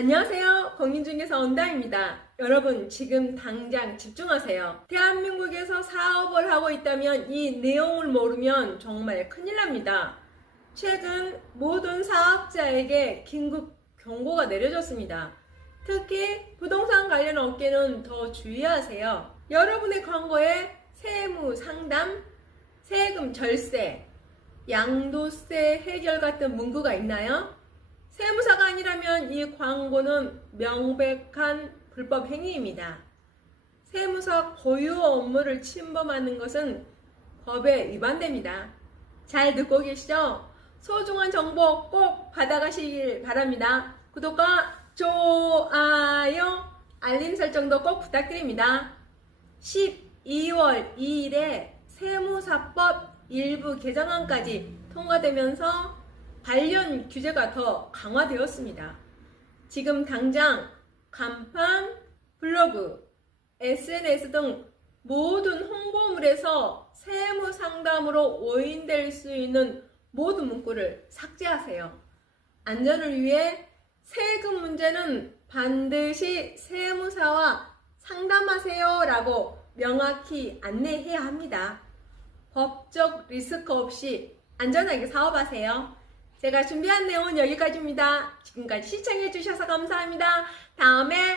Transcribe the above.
안녕하세요. 공인중개사 원다입니다. 여러분, 지금 당장 집중하세요. 대한민국에서 사업을 하고 있다면 이 내용을 모르면 정말 큰일 납니다. 최근 모든 사업자에게 긴급 경고가 내려졌습니다. 특히 부동산 관련 업계는 더 주의하세요. 여러분의 광고에 세무 상담, 세금 절세, 양도세 해결 같은 문구가 있나요? 세무사가 아니라면 이 광고는 명백한 불법 행위입니다. 세무사 고유 업무를 침범하는 것은 법에 위반됩니다. 잘 듣고 계시죠? 소중한 정보 꼭 받아가시길 바랍니다. 구독과 좋아요, 알림 설정도 꼭 부탁드립니다. 12월 2일에 세무사법 일부 개정안까지 통과되면서 관련 규제가 더 강화되었습니다. 지금 당장 간판, 블로그, SNS 등 모든 홍보물에서 세무 상담으로 오인될 수 있는 모든 문구를 삭제하세요. 안전을 위해 세금 문제는 반드시 세무사와 상담하세요 라고 명확히 안내해야 합니다. 법적 리스크 없이 안전하게 사업하세요. 제가 준비한 내용은 여기까지입니다. 지금까지 시청해주셔서 감사합니다. 다음에!